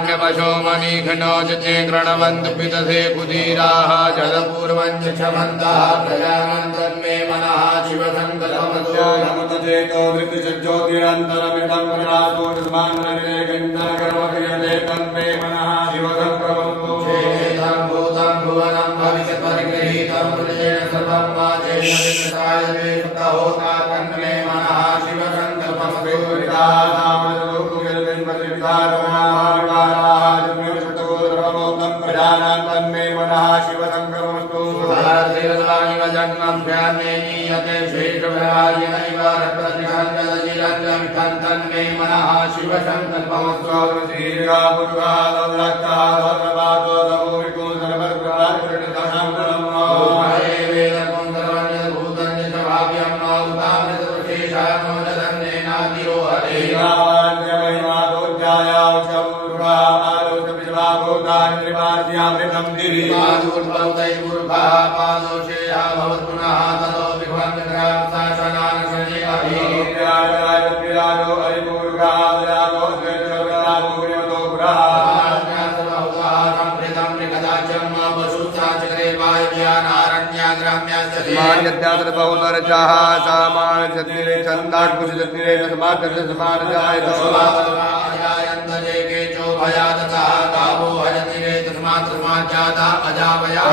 पशो मणिखण्डो चे गृणवन्तु पितसे कुधीराः जलपूर्वञ्च क्षमन्तः प्रजानन्दन्मे मनः शिवसङ्कल्पमतो नमतचेतो वृत्तिज्योतिरन्तरमिदं विरासोऽस्मान्निरेकन्दनकर्मक्रियते तन्मे मनः शिवसङ्कल्पमतो चेतं भूतं भुवनं भविष्यत्परिगृहीतं पुरुषेण सर्वं वाचेन विकृताय वेदहोता तन्मे मनः शिवसङ्कल्पमतो तन्मे मनः शिवसङ्कल्पमस्तु नीयते तन्मे मनः शिवसङ्कल्पमस्तु बहुतरचाः सामान क्षत्रिय चन्दाकुशत्रिय समाकर्ष समान जायत अजायन्तजे केचो भयातः कामो हजतिरे तस्मात् तस्मात् जाता अजावया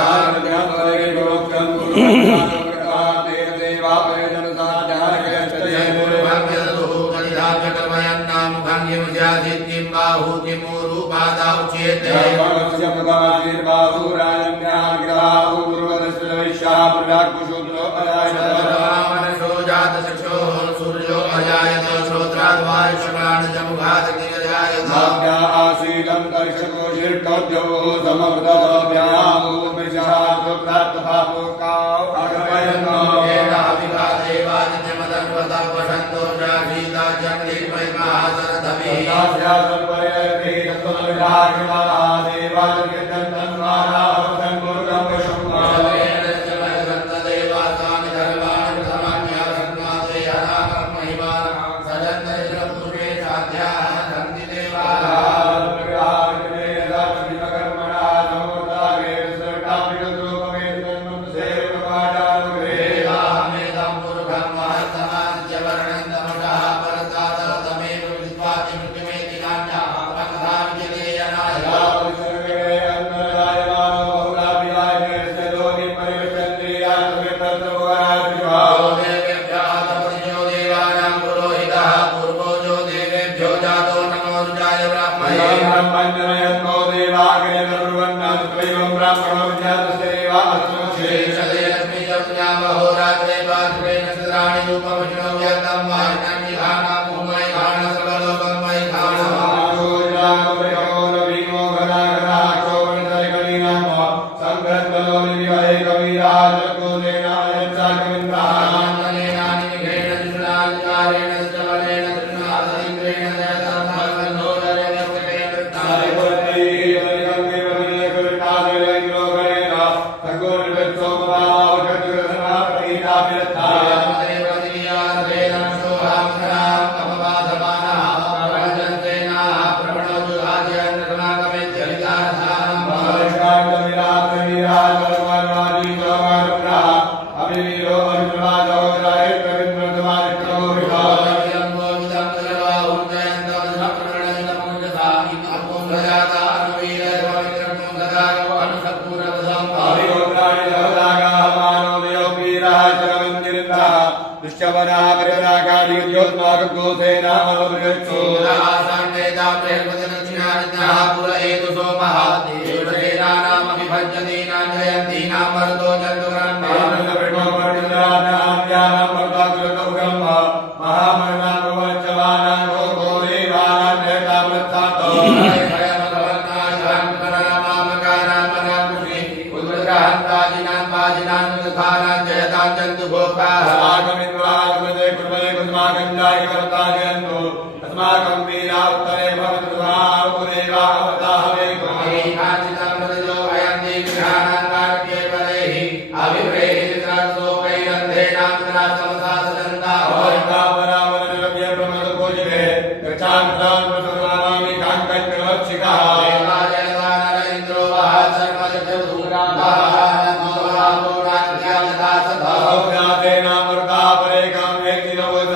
आशीलं दर्शको शीर्षो समव्रतव्यामो विषादो प्राप्तभावोकाओ अगमयन्नो येनाभिका देवादित्यमदन्वता वसन्तो जागीता जगदीपैर्महासरधवी दास्यासर्वयति तत्त्वविधागिवाः देवादित्यन्तन्वारा वसन्मुर्गं विशुम्मालेन चमयसन्तदेवासानि धर्माणि समान्यासन्नाते अनाकं महिमानः सजन्तरिपुरे साध्याः सन्ति देवाः Chakra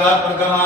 सर्वात्मकमा